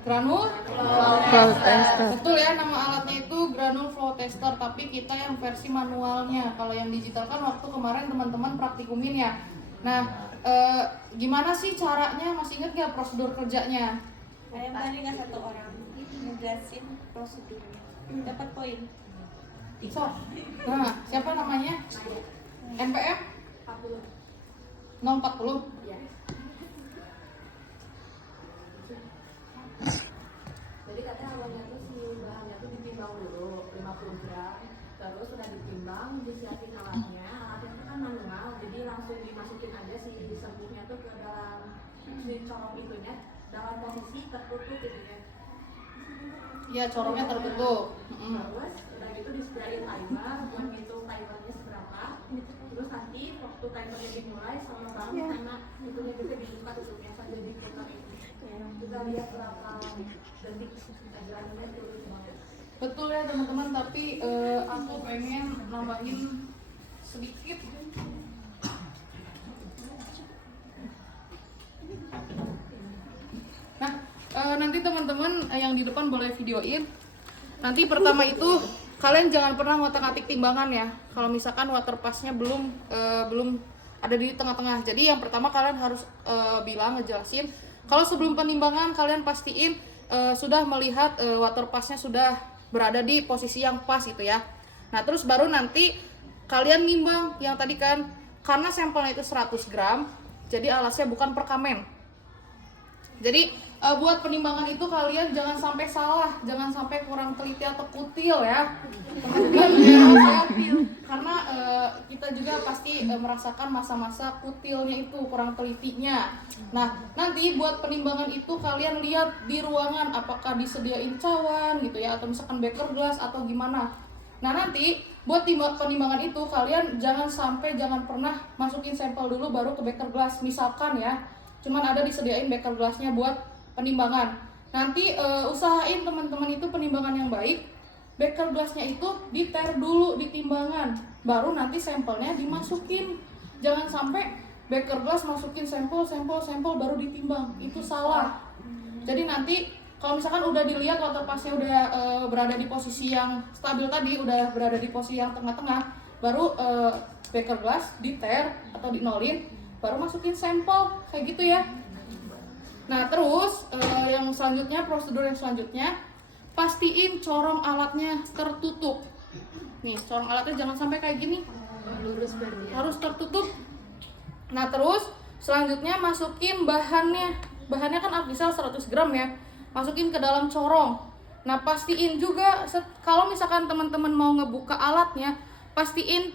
Granul flow tester. Betul ya, nama alatnya itu granul flow tester, tapi kita yang versi manualnya. Kalau yang digital kan waktu kemarin teman-teman praktikumin ya. Nah, gimana sih caranya? Masih ingat nggak prosedur kerjanya? Saya paling nggak satu orang ngejelasin prosedurnya, dapat poin. So, nah, siapa namanya? NPM? 040? Iya. Jadi katanya awalnya tuh si bahannya tuh ditimbang dulu 50 gram, terus sudah ditimbang, disiapin alatnya itu kan manual, jadi langsung dimasukin aja si serbuknya tuh ke dalam si corong itunya, dalam posisi tertutup gitu ya. Iya, corongnya tertutup. Terus udah gitu disediain timer, buat ngitung timernya seberapa. Terus nanti waktu timernya dimulai sama banget karena itunya juga dibuka tutupnya saja diputar itu. Kita lihat berapa detik granulnya turun banget. Betul ya teman-teman, tapi aku pengen nambahin sedikit. Nah, nanti teman-teman yang di depan boleh videoin. Nanti pertama itu kalian jangan pernah ngotak-ngatik timbangan ya. Kalau misalkan water passnya belum ada di tengah-tengah. Jadi yang pertama kalian harus bilang ngejelasin. Kalau sebelum penimbangan kalian pastiin sudah melihat water passnya sudah berada di posisi yang pas gitu ya. Nah terus baru nanti kalian nimbang yang tadi kan, karena sampelnya itu 100 gram, jadi alasnya bukan per kamen. Jadi buat penimbangan itu kalian jangan sampai salah, jangan sampai kurang teliti atau kutil ya, teman-teman ya, karena kita juga pasti merasakan masa-masa kutilnya itu, kurang telitinya. Nah nanti buat penimbangan itu kalian lihat di ruangan apakah disediain cawan gitu ya, atau misalkan beker gelas atau gimana. Nah nanti buat penimbangan itu kalian jangan pernah masukin sampel dulu baru ke beker gelas, misalkan ya cuman ada disediain beker gelasnya buat penimbangan. Nanti usahain teman-teman itu penimbangan yang baik, beker gelasnya itu diter dulu di timbangan, baru nanti sampelnya dimasukin. Jangan sampai beker gelas masukin sampel baru ditimbang, itu salah. Jadi nanti kalau misalkan udah dilihat water passnya udah berada di posisi yang stabil tadi, udah berada di posisi yang tengah-tengah, baru beker gelas diter atau dinolin, baru masukin sampel kayak gitu ya. Nah terus yang selanjutnya, prosedur yang selanjutnya, pastiin corong alatnya tertutup. Nih corong alatnya jangan sampai kayak gini, Lurus berarti ya. harus tertutup. Nah terus selanjutnya masukin bahannya kan Afgisal 100 gram ya, masukin ke dalam corong. Nah pastiin juga kalau misalkan teman-teman mau ngebuka alatnya, pastiin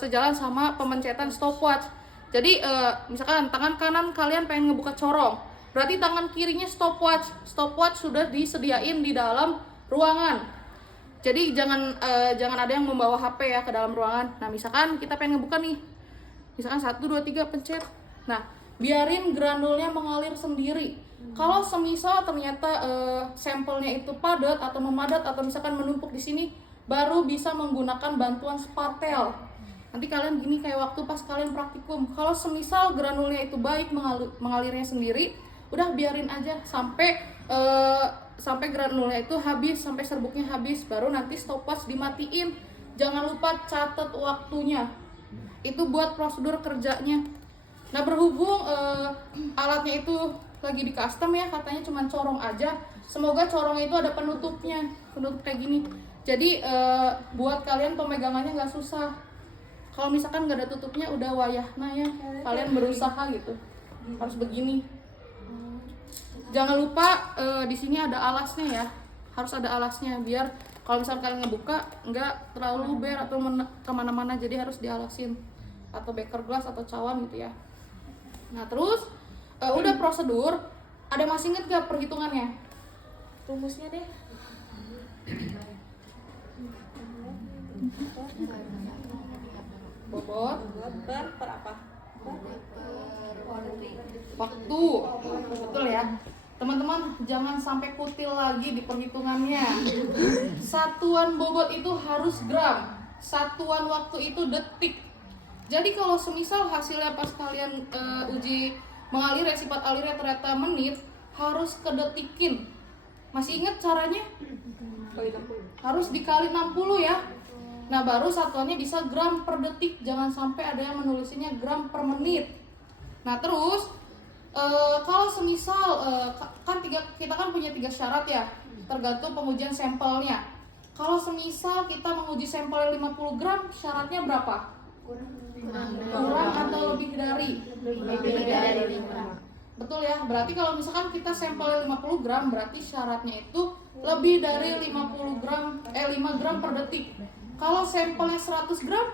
sejalan sama pemencetan stopwatch. Jadi misalkan tangan kanan kalian pengen ngebuka corong, berarti tangan kirinya stopwatch sudah disediain di dalam ruangan. Jadi jangan ada yang membawa HP ya ke dalam ruangan. Nah misalkan kita pengen ngebuka nih, misalkan 1, 2, 3 pencet. Nah biarin granulnya mengalir sendiri. Kalau semisal ternyata sampelnya itu padat atau memadat atau misalkan menumpuk di sini, baru bisa menggunakan bantuan spatel. Nanti kalian gini kayak waktu pas kalian praktikum. Kalau semisal granulnya itu baik mengalirnya sendiri, udah biarin aja sampai granulnya itu habis, sampai serbuknya habis, baru nanti stopwatch dimatiin. Jangan lupa catat waktunya. Itu buat prosedur kerjanya. Nah berhubung alatnya itu lagi di custom ya, katanya cuma corong aja. Semoga corongnya itu ada penutupnya, penutup kayak gini. Jadi buat kalian pemegangannya nggak susah. Kalau misalkan nggak ada tutupnya udah wayahna ya, kalian berusaha gitu harus begini. Jangan lupa di sini ada alasnya ya, harus ada alasnya biar kalau misalkan kalian ngebuka nggak terlalu luber atau kemana-mana, jadi harus dialasin atau beker gelas atau cawan gitu ya. Nah terus udah prosedur, ada masih inget gak perhitungannya? Rumusnya deh. Bobot Per apa? waktu, betul ya teman-teman. Jangan sampai kutil lagi di perhitungannya. Satuan bobot itu harus gram, satuan waktu itu detik. Jadi kalau semisal hasilnya pas kalian uji mengalir ya, sifat alirnya ternyata menit, harus kedetikin. Masih ingat caranya? Harus dikali 60 ya. Nah baru satuannya bisa gram per detik, jangan sampai ada yang menulisnya gram per menit. Nah terus kalau semisal kita kan punya 3 syarat ya, tergantung pengujian sampelnya. Kalau semisal kita menguji sampelnya 50 gram, syaratnya berapa? Kurang atau lebih dari? Betul ya, berarti kalau misalkan kita sampelnya 50 gram, berarti syaratnya itu lebih dari 5 gram per detik. Kalau sampelnya 100 gram,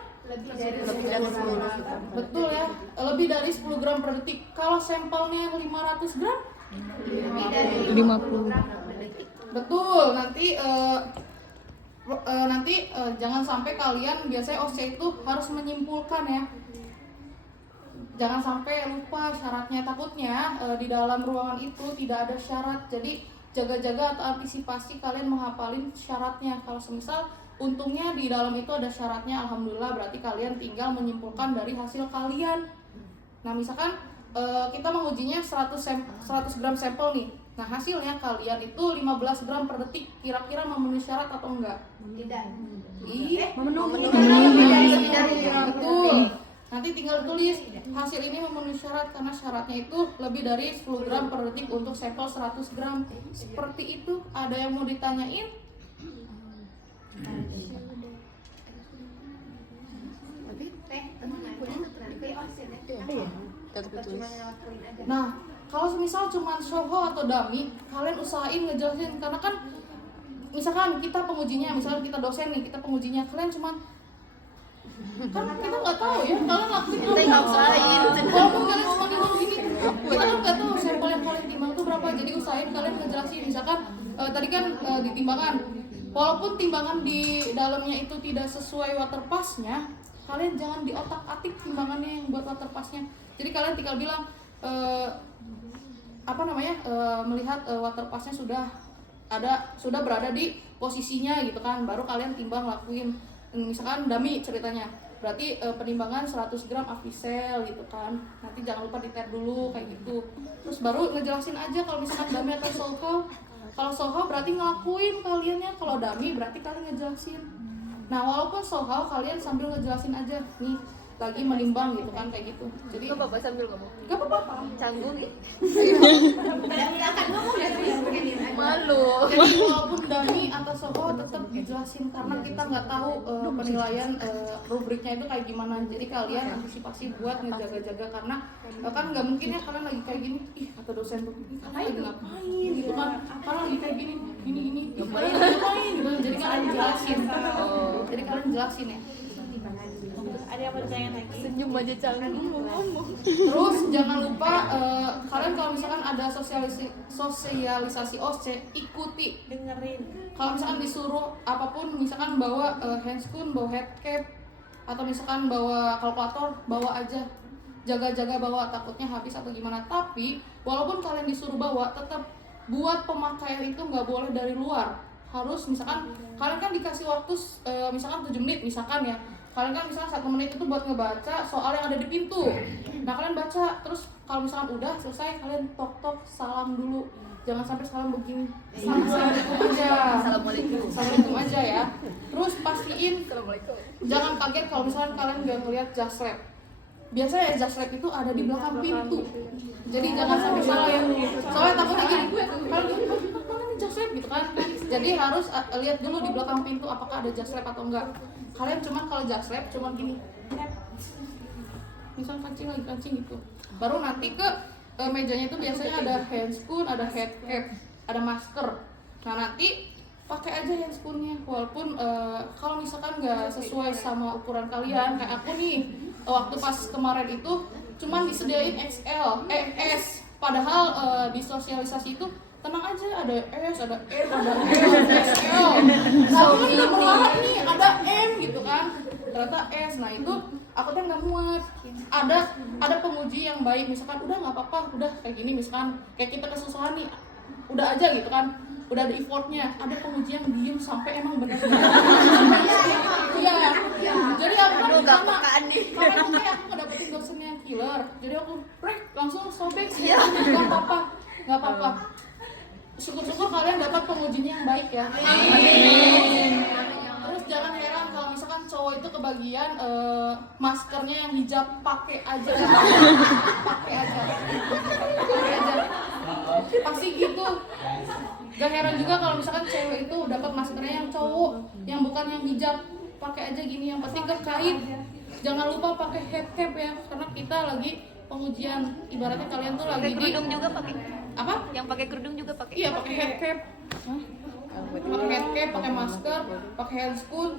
betul ya, lebih dari 10 gram per detik. Kalau sampelnya 500 gram, Lebih dari 50. betul. Nanti jangan sampai kalian, biasanya OC itu harus menyimpulkan ya. Jangan sampai lupa syaratnya, takutnya di dalam ruangan itu tidak ada syarat. Jadi jaga-jaga atau antisipasi kalian menghafalin syaratnya. Kalau semisal untungnya di dalam itu ada syaratnya, alhamdulillah, berarti kalian tinggal menyimpulkan dari hasil kalian. Nah misalkan kita mengujinya 100 gram sampel nih. Nah hasilnya kalian itu 15 gram per detik, kira-kira memenuhi syarat atau enggak? tidak. Iya, Lebih dari betul. Nanti tinggal tulis hasil ini memenuhi syarat karena syaratnya itu lebih dari 10 gram per detik untuk sampel 100 gram. Seperti itu. Ada yang mau ditanyain? Nah, kalau misal cuma soho atau dummy, kalian usahain ngejelasin, karena kan misalkan kita pengujinya, misalkan kita dosen nih, kita pengujinya, kalian cuma kan kita nggak tahu ya, kalian lakuin walaupun kalian cuma timbang gini, kita kan nggak tahu sampel yang kalian timbang itu berapa. Jadi usahain kalian ngejelasin, misalkan tadi kan di timbangan, walaupun timbangan di dalamnya itu tidak sesuai waterpassnya, kalian jangan di otak-atik timbangannya yang buat waterpassnya. Jadi kalian tinggal bilang melihat waterpassnya sudah berada di posisinya gitu kan, baru kalian timbang, lakuin. Misalkan dummy ceritanya, berarti penimbangan 100 gram Avisel gitu kan, nanti jangan lupa di-tag dulu kayak gitu. Terus baru ngejelasin aja kalau misalkan dummy atau soho. Kalau soho berarti ngelakuin kaliannya, kalau dummy berarti kalian ngejelasin. Nah walaupun soho kalian sambil ngejelasin aja nih lagi menimbang gitu kan, kayak gitu. Jadi Gak apa-apa sambil ngomong. gak apa-apa. Canggung nih. Tidak akan ngomong ya, Malu. Jadi walaupun dummy atau soho tetap dijelasin, karena kita nggak tahu penilaian rubriknya itu kayak gimana. Jadi kalian antisipasi buat ngejaga-jaga, karena kan nggak mungkin ya kalian lagi kayak gini, ih kata dosen tuh, ih kalian lagi ngapain gitu kan, kalian lagi kayak gini ngapain gitu. Jadi kalian jelasin, jadi kalian jelasin ya. Ada yang mau ditanya lagi? Senyum aja canggung ngomong. Terus jangan lupa kalian kalau misalkan ada sosialisasi OC, ikuti. Dengerin. Kalau misalkan disuruh apapun, misalkan bawa handscoon, bawa headcap, atau misalkan bawa kalkulator, bawa aja. Jaga-jaga bawa, takutnya habis atau gimana. Tapi walaupun kalian disuruh bawa, tetap buat pemakaian itu nggak boleh dari luar. Harus misalkan kalian kan dikasih waktu misalkan 7 menit misalkan ya. Kalian kan misalkan 1 menit itu buat ngebaca soal yang ada di pintu. Nah kalian baca, terus kalau misalkan udah selesai, kalian tok-tok, salam dulu. Jangan sampai salam begini. Assalamualaikum aja. Assalamualaikum aja ya. Terus pastiin, jangan kaget kalau misalkan kalian nggak ngeliat just lab. Biasanya just lab itu ada di belakang pintu. Jadi jangan sampai salah ya. Soalnya takutnya gini, kalian mana nih just lab gitu kan. Jadi harus lihat dulu di belakang pintu apakah ada just lab atau enggak. Kalian cuman kalau just lab cuman gini, misal kancing gitu, baru nanti ke mejanya itu biasanya ada handscoon, ada headcap, ada masker. Nah nanti pakai aja handscoonnya, walaupun kalau misalkan nggak sesuai sama ukuran kalian, kayak aku nih waktu pas kemarin itu cuman disediain XL, S, padahal di sosialisasi itu tenang aja, ada S, ada M, ada L, ada XL. Nah aku kan udah berharap nih ada M gitu kan, ternyata S. Nah itu aku tuh nggak muat. Ada penguji yang baik, misalkan udah nggak apa-apa, udah kayak gini, misalkan kayak kita kesusahan nih, udah aja gitu kan, udah ada effortnya. Ada penguji yang diem sampai emang benar-benar iya. Jadi aku kan karena aku ngedapetin dosen yang killer, jadi aku langsung sobek sih. Nggak apa-apa, nggak apa-apa. Syukur-syukur kalian dapat pengujinya yang baik ya. Terus jangan heran kalau misalkan cowok itu kebagian maskernya yang hijab, pakai aja. Pakai aja. Pasti gitu. Gak heran juga kalau misalkan cewek itu dapat maskernya yang cowok, yang bukan yang hijab, pakai aja gini, yang penting kait. Jangan lupa pakai head cap ya, karena kita lagi pengujian. Ibaratnya kalian tuh lagi Pakai kerudung juga pakai. apa? Yang pakai kerudung juga pakai. Iya, pakai head cap. Pakai head cap, pakai masker, pakai handscoon,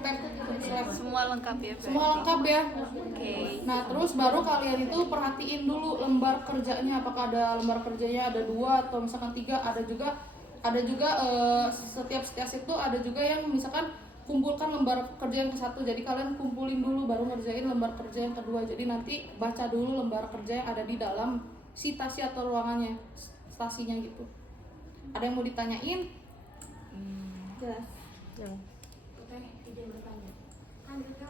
tap, slap. Semua lengkap ya. Semua lengkap ya. Oke. Nah, terus baru kalian itu perhatiin dulu lembar kerjanya, apakah ada lembar kerjanya ada 2 atau misalkan 3. Ada juga setiap shift itu ada juga yang misalkan kumpulkan lembar kerja yang ke-1. Jadi kalian kumpulin dulu baru ngerjain lembar kerja yang kedua. Jadi nanti baca dulu lembar kerja yang ada di dalam sitasi atau ruangannya, stasinya gitu. Ada yang mau ditanyain? Jelas. Oke, izin bertanya. Kan juga